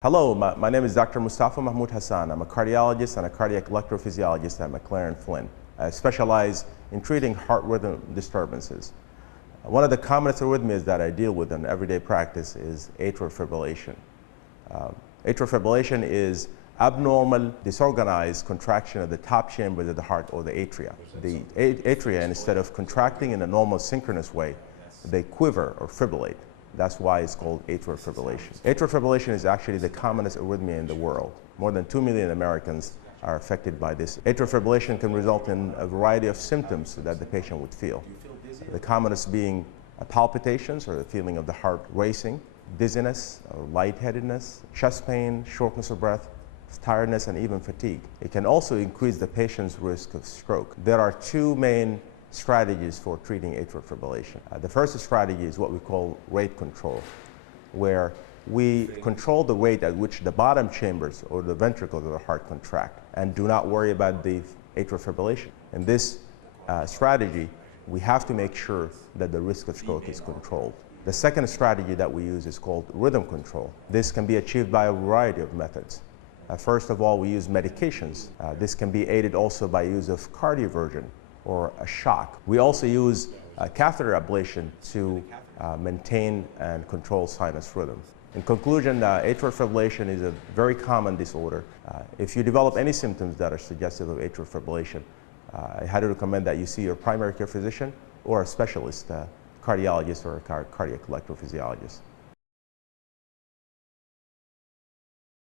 Hello, my name is Dr. Mustafa Hassan. I'm a cardiologist and a cardiac electrophysiologist at McLaren Flint. I specialize in treating heart rhythm disturbances. One of the commonest arrhythmias that I deal with in everyday practice is atrial fibrillation. Atrial fibrillation is abnormal, disorganized contraction of the top chambers of the heart, or the atria. The atria, instead of contracting in a normal synchronous way, they quiver or fibrillate. That's why it's called atrial fibrillation. Atrial fibrillation is actually the commonest arrhythmia in the world. More than 2 million Americans are affected by this. Atrial fibrillation can result in a variety of symptoms that the patient would feel. The commonest being palpitations, or the feeling of the heart racing, dizziness, or lightheadedness, chest pain, shortness of breath, tiredness, and even fatigue. It can also increase the patient's risk of stroke. There are two main strategies for treating atrial fibrillation. The first strategy is what we call rate control, where we control the rate at which the bottom chambers or the ventricles of the heart contract and do not worry about the atrial fibrillation. In this strategy, we have to make sure that the risk of stroke is controlled. The second strategy that we use is called rhythm control. This can be achieved by a variety of methods. First of all, we use medications. This can be aided also by use of cardioversion, or a shock. We also use catheter ablation to maintain and control sinus rhythm. In conclusion, atrial fibrillation is a very common disorder. If you develop any symptoms that are suggestive of atrial fibrillation, I highly recommend that you see your primary care physician or a specialist, cardiologist or a cardiac electrophysiologist.